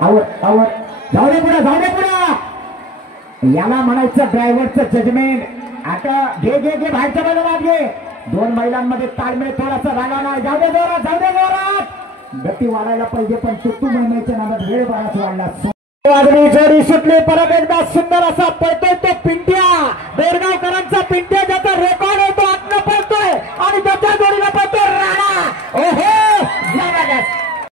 आवर आवर जाऊ दे पुढे याला म्हणायचं ड्रायव्हरचं जजमेंट। आता घे घे घे बाहेरच्या मैदानात घे। दोन महिलांमध्ये ताळमेळ थोडासा झाला नाही। जाऊ दे जोरात गती वाढायला पाहिजे पण तुतू महिन्याच्या नादात वेळ बराच वाढला। वादळी जोडी सुटली परत एकदा सुंदर असा पळतोय तो पिंट्या बेरगावकरांचा पिंट्या ज्याचा रेकॉर्ड होतो आत्म पळतोय आणि त्याच्या जोडीला पळतोय राणा। ओहो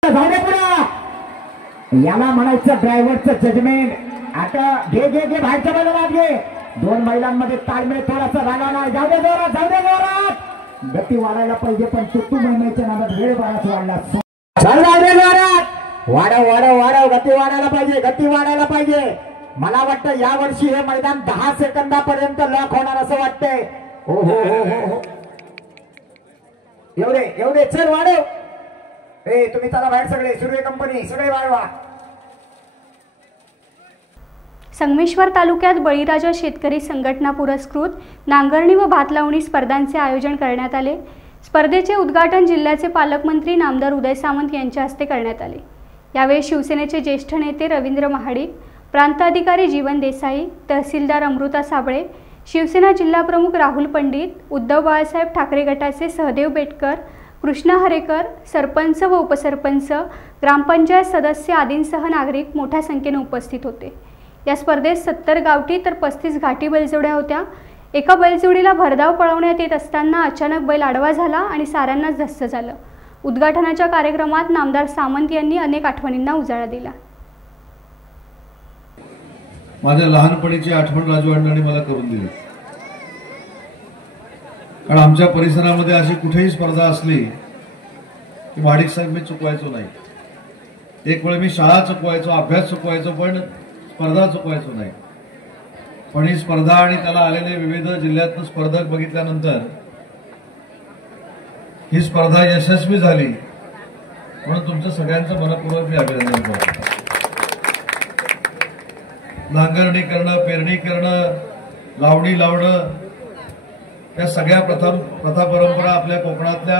जाऊ दे पुढे याला म्हणायचं ड्रायव्हरचं जजमेंट। आता घे घे घे बाहेरच्या मैदानात घे। दोन महिलांमध्ये ताळमेळ थोडासा झाला नाही। जाऊ दे जोरात गती वाढायला पाहिजे पण तुतू महिन्याच्या नादात वेळ बराच वाढला। वाढव गती वाढायला पाहिजे मला वाटतं या वर्षी हे मैदान 10 सेकंदापर्यंत लॉक होणार असं वाटतंय। हो एवढे चल वाढव। तुम्ही चला बाहेर सगळे सूर्य कंपनी सगळे वाढवा। संगमेश्वर तालुक्यात बळीराजा शेतकरी संघटना पुरस्कृत नांगरणी व भात लावणी स्पर्धांचे आयोजन करण्यात आले। स्पर्धेचे उद्घाटन जिल्ह्याचे पालकमंत्री नामदार उदय सामंत यांच्या हस्ते करण्यात आले। यावेळी शिवसेनेचे ज्येष्ठ नेते रवींद्र महाडिक, प्रांत अधिकारी जीवन देसाई, तहसीलदार अमृता साबळे, शिवसेना जिल्हा प्रमुख राहुल पंडित, उद्धव बाळासाहेब ठाकरे गटाचे सहदेव बेटकर, कृष्णा हरेकर, सरपंच व उपसरपंच, ग्रामपंचायत सदस्य आदींसह नागरिक मोठ्या संख्येने उपस्थित होते। या स्पर्धेत 70 गावठी तर 35 घाटी बैलजोड्या होत्या। एका बैलजोडीला भरधाव पळवण्यात येत असताना अचानक बैल आडवा झाला आणि साऱ्यांनाच धस्स झालं। उद्घाटनाच्या कार्यक्रमात नामदार सामंत यांनी अनेक आठवणींना उजाळा दिला। माझ्या लहानपणीची आठवण राजू अण्णांनी मला करून दिली। कारण आमच्या परिसरामध्ये अशी कुठेही स्पर्धा असली की महाडिक साहेब मी चुकवायचो नाही। एक वेळ मी शाळा चुकवायचो, अभ्यास चुकवायचो, पण स्पर्धा चुकवायचो नाही। पण ही स्पर्धा आणि त्याला आलेले विविध जिल्ह्यातून स्पर्धक बघितल्यानंतर ही स्पर्धा यशस्वी झाली म्हणून तुमच्या सगळ्यांचं मनपूर्वक मी अभिनंदन करतो। नांगरणी करणं, पेरणी करणं, लावणी लावणं या सगळ्या प्रथा परंपरा आपल्या कोकणातल्या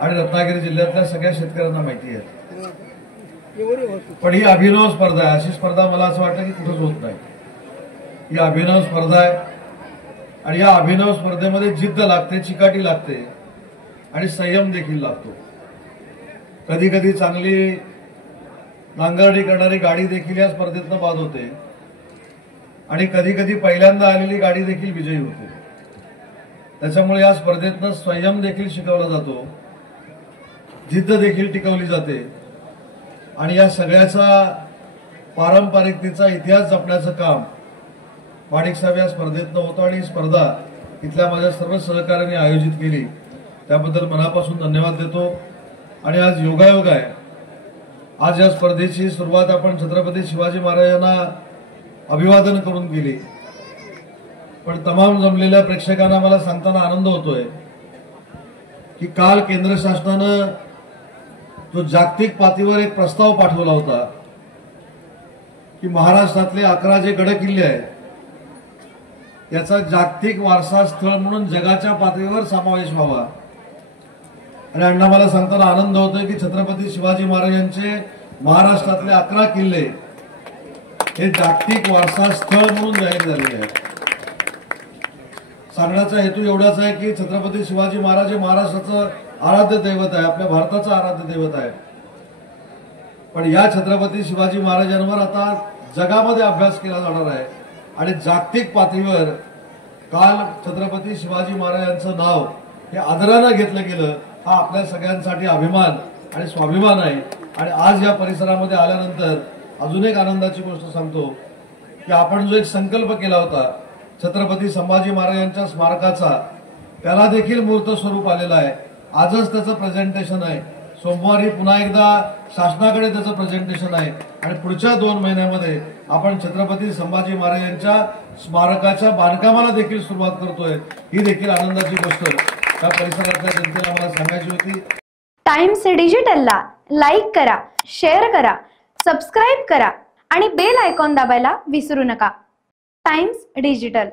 आणि रत्नागिरी जिल्ह्यातल्या सगळ्या शेतकऱ्यांना माहिती आहे। पण ही अभिनव स्पर्धा आहे। अशी स्पर्धा मला असं वाटतं की कुठंच होत नाही। ही अभिनव स्पर्धा आहे आणि या अभिनव स्पर्धेमध्ये जिद्द लागते, चिकाटी लागते आणि संयम देखील लागतो। कधी कधी चांगली नांगरणी करणारी गाडी देखील या स्पर्धेतनं बाद होते आणि कधी कधी पहिल्यांदा आलेली गाडी देखील विजयी होते। त्याच्यामुळे या स्पर्धेतनं संयम देखील शिकवला जातो, जिद्द देखील टिकवली जाते आणि या सगळ्याचा पारंपरिकतेचा इतिहास जपण्याचं काम महाडिक साहेब या स्पर्धेतनं होतं आणि ही स्पर्धा इथल्या माझ्या सर्व सहकार्यांनी आयोजित केली त्याबद्दल मनापासून धन्यवाद देतो। आणि आज योगायोग आहे, आज या स्पर्धेची सुरुवात आपण छत्रपती शिवाजी महाराजांना अभिवादन करून केली। पण तमाम जमलेल्या प्रेक्षकांना मला सांगताना आनंद होतोय की काल केंद्र शासनानं जो जागतिक पातळीवर एक प्रस्ताव पाठवला होता की महाराष्ट्रातले 11 जे गड किल्ले आहेत याचा जागतिक वारसा स्थळ म्हणून जगाच्या पातळीवर समावेश व्हावा। आणि अण्णा मला सांगताना आनंद होतोय की छत्रपती शिवाजी महाराजांचे महाराष्ट्रातले 11 किल्ले हे जागतिक वारसा स्थळ म्हणून जाहीर झालेले आहेत। सांगण्याचा हेतू एवढाच आहे की छत्रपती शिवाजी महाराज हे महाराष्ट्राचं आराध्य दैवत आहे, आपल्या भारताचं आराध्य दैवत आहे। पण या छत्रपती शिवाजी महाराजांवर आता जगामध्ये अभ्यास केला जाणार आहे आणि जागतिक पातळीवर काल छत्रपती शिवाजी महाराजांचं नाव हे आदरानं घेतलं गेलं, हा आपल्या सगळ्यांसाठी अभिमान आणि स्वाभिमान आहे। आणि आज या परिसरामध्ये आल्यानंतर अजून एक आनंदाची गोष्ट सांगतो की आपण जो एक संकल्प केला होता छत्रपती संभाजी महाराजांच्या स्मारकाचा, त्याला देखील मूर्त स्वरूप आलेलं आहे। आजच त्याचं प्रेझेंटेशन आहे, सोमवारी पुन्हा एकदा शासनाकडे त्याचं प्रेझेंटेशन आहे आणि पुढच्या 2 महिन्यामध्ये आपण छत्रपती संभाजी महाराजांच्या स्मारकाच्या बांधकामाला देखील सुरुवात करतोय। ही देखील आनंदाची गोष्ट या परिसरातल्या जनतेला मला सांगायची होती। टाइम्स डिजिटलला लाईक करा, शेअर करा, सबस्क्राईब करा आणि बेल आयकॉन दाबायला विसरू नका। Times digital.